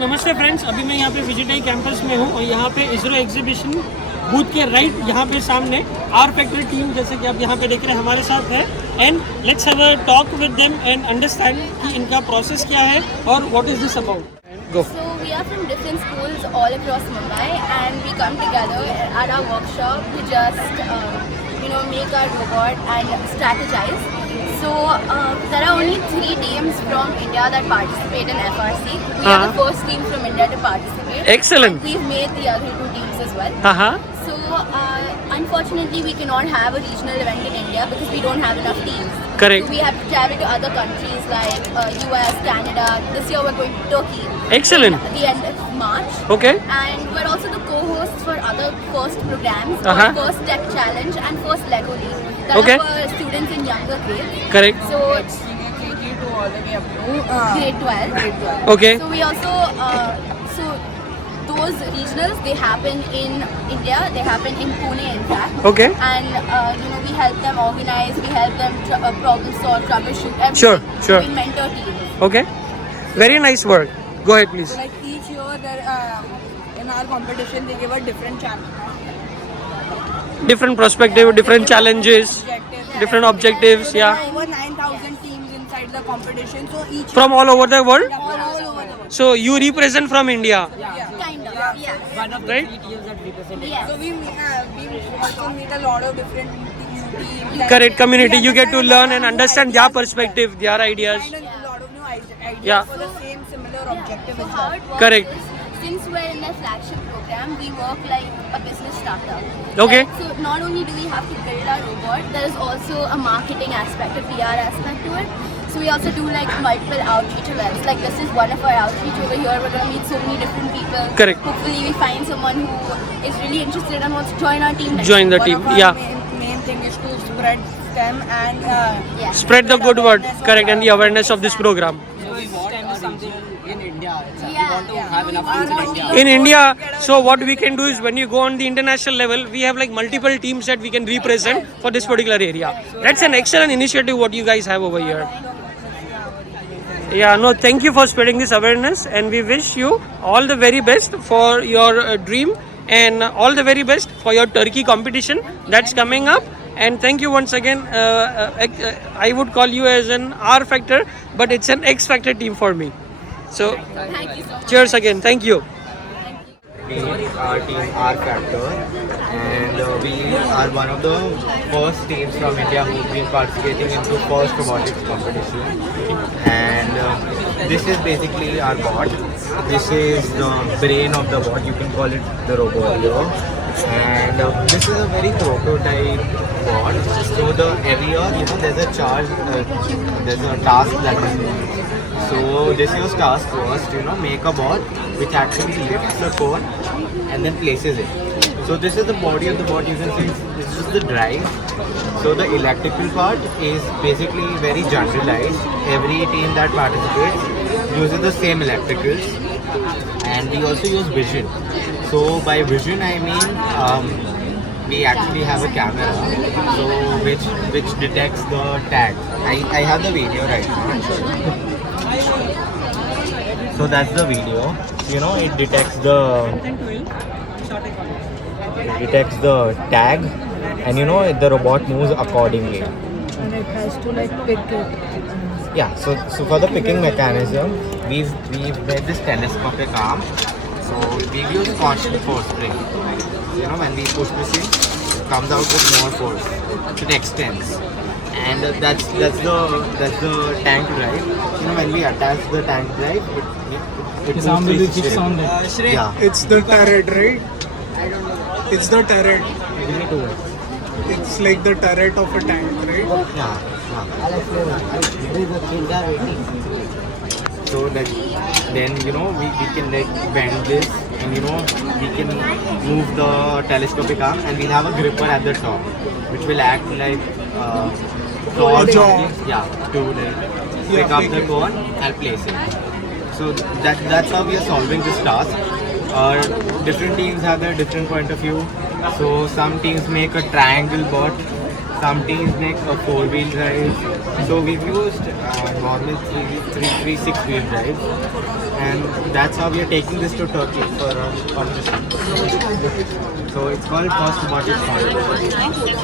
नमस्ते फ्रेंड्स, अभी मैं यहाँ पे विजिटाई कैंपस में हूँ और यहाँ पे इसरो एग्जीबिशन बूथ के राइट यहाँ पे सामने आर फैक्ट्री टीम जैसे कि आप यहाँ पे देख रहे हैं हमारे साथ है and let's have a talk with them and understand कि इनका प्रोसेस क्या है और what is this about. Go. So we are from different schools all across Mumbai and we come together at our workshop to just make our robot and strategize. So there are only 3 teams from India that participate in FRC. We are the first team from India to participate. Excellent. And we've made the other 2 teams as well. So unfortunately we cannot have a regional event in India because we don't have enough teams. Correct. So we have to travel to other countries like US, Canada. This year we're going to Turkey. Excellent. At the end of March. Okay. And we're also the co-hosts for other first programs, called First Tech Challenge and First Lego League. That Okay. are for students in younger grades. Correct. So it's all the way up to grade 12. grade 12. Okay. So we also, so those regionals, they happen in India, they happen in Pune in fact. Okay. And we help them organize, we help them problem solve, troubleshoot, everything. Sure, sure. We mentor teams. Okay. Very nice work. Go ahead, please. So like each year there in our competition they give a different challenge. Different perspective, different challenges, Objectives. different objectives. So there Yeah. are over 9,000 teams inside the competition. So each From all over the world. all over the world. So you represent from India, Kind of, yeah. right? Yes. So we also meet a lot of different teams. Correct. Community. You get to learn and understand their perspective, their ideas. Find a lot of new ideas Yeah. for the same similar objective So as how well. it works Correct. is, since we're in a flagship program, we work like a business startup. Okay. Right? So not only do we have to build our robot, there is also a marketing aspect, a PR aspect to it. So we also do like multiple outreach events. Like this is one of our outreach over here. We're going to meet so many different people. Correct. Hopefully we find someone who is really interested and wants to join our team. next Join the year. team. One of Yeah. our main thing is to spread STEM and Yeah. Spread the good word. Correct. And the awareness of this program. STEM is something in India itself. Yeah, We want to yeah. have enough teams in India. In India, so what we can do is when you go on the international level, we have like multiple teams that we can represent for this particular area. That's an excellent initiative what you guys have over here. Yeah, no, thank you for spreading this awareness and we wish you all the very best for your dream and all the very best for your Turkey competition that's coming up. And thank you once again. I would call you as an R Factor, but it's an X Factor team for me. So, Thank you so much. cheers again. Thank you. Our team R Factor, and we are one of the first teams from India who've been participating into first robotics competition. And this is basically our bot. This is the brain of the bot. You can call it the Robolio. And this is a very prototype bot. So every year, there's a charge, there's a task that is done. So this year's task was to make a bot which actually lifts the cone and then places it. So this is the body of the bot. You can see this is the drive. So the electrical part is basically very generalized. Every team that participates uses the same electricals, and we also use vision. So by vision I mean we actually have a camera, so which detects the tag. I have the video right now. So that's the video. It detects the tag, and the robot moves accordingly. and it has to like pick it. Yeah. So for the picking mechanism, we've made this telescopic arm. So we use constant force spring. When we push this in, it comes out with more force. It extends. And that's the tank drive. When we attach the tank drive, it sound will be moves fixed on that. Yeah. It's the turret, right? It's the turret. Give me 2 minutes. It's like the turret of a tank, right? Yeah. So then we can like bend this, and we can move the telescopic arm, and we'll have a gripper at the top, which will act like claws jaw. to pick up the cone and place it. So that's how we are solving this task. Different teams have their different point of view. So some teams make a triangle bot. Some teams make a 4-wheel drive. So we've used normal 3 6-wheel drives, and that's how we are taking this to Turkey for our competition. So it's called First Robotics Competition.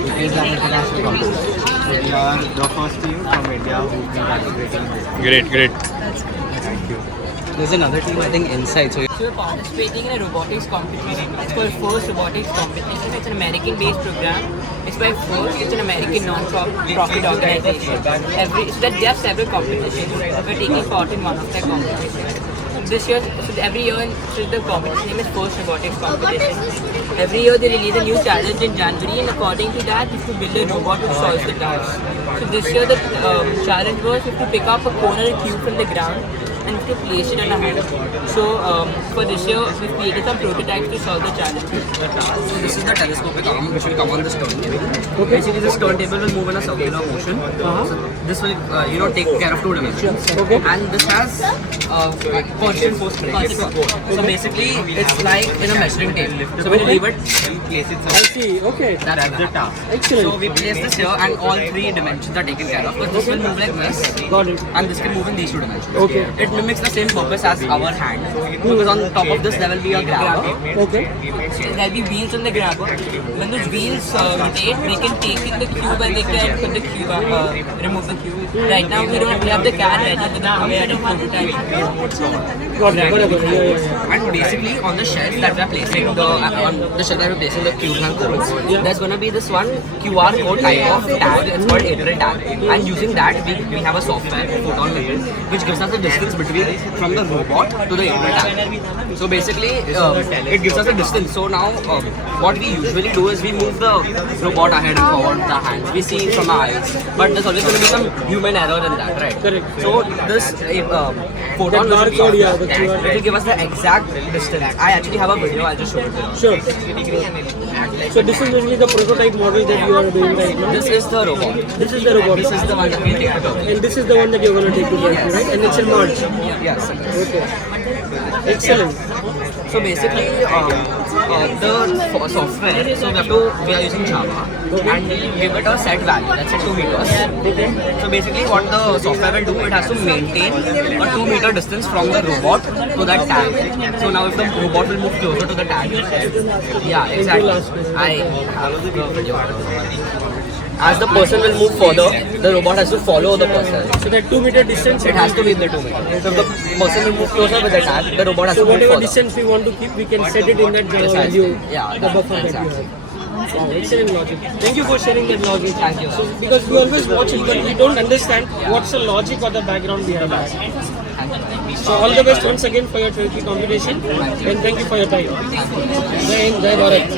It is an international competition. So we are the first team from India who've been participating in this. Great. Thank you. There's another team, I think, inside. So we're participating in a robotics competition. It's called First Robotics Competition. It's an American-based program. It's by First. It's an American non-profit organization. So that they have several competitions. We're taking part in one of their competitions. This year, so every year, so the competition name is First Robotics Competition. Every year they release a new challenge in January, and according to that, you have to build a robot which solves the task. So this year the challenge was you have to pick up a cone or a cube from the ground and you have to place it on a hand. So for this year, we've created some prototypes to solve the challenge. So this is the telescopic arm which will come on this turntable. Okay. Basically, this turntable will move in a circular motion. So this will, take care of 2 dimensions. Okay. And this has constant force place. So basically, it's like in a measuring tape. So when you leave it, place it somewhere. I see. Okay. That's the task. Excellent. So we place this here, and all 3 dimensions are taken care of. But this will move like this. Got it. And this can move in these 2 dimensions. Okay. It mimics the same purpose as our hand. Because on top of this there will be a grabber. Okay. So there will be wheels on the grabber. When those wheels rotate, they can take in the cube and they can put the cube, remove the cube. Right now we have the can ready with the already prototype. Got it. Yeah. And basically on the shelf that we are placing the cubes and codes, there's gonna be this one QR code type of tag. It's called April tag. And using that we have a software, Photon Level, which gives us the distance between from the robot to the April tag. So basically it gives us a distance. So now what we usually do is we move the robot ahead and forward with our hands. We see from our eyes, but there's always going to be some human error in that, right? Correct. So this Photon That Level barcode, yeah, the QR will give us the exact distance. I actually have a video. I'll just show it to you. Sure. So this is basically the prototype model that you are doing right now. This is the robot. This is the robot. This is the one that we take to Turkey. And this is the one that you're going to take to Turkey, right? And it's in March. Yes. Okay. Excellent. So basically, the software, so we are using Java and we give it a set value, let's say 2 meters. So basically what the software will do, it has to maintain a 2 meter distance from the robot to that tag. So now if the robot will move closer to the tag, yeah, exactly. I have the video. As the person will move further, the robot has to follow the person. So that 2 meter distance, It has to be in the 2 meters. So if the person will move closer with the tag, the robot has so to move whatever further. distance we want to keep, we can set it in that value. Yeah, The buffer that you exactly. have. Wow, excellent logic. Thank you for sharing that logic. Thank you. So, because we always watch it, but we don't understand what's the logic or the background behind it. So all the best once again for your Turkey competition, and thank you for your time. Jai Hind, Jai Bharat.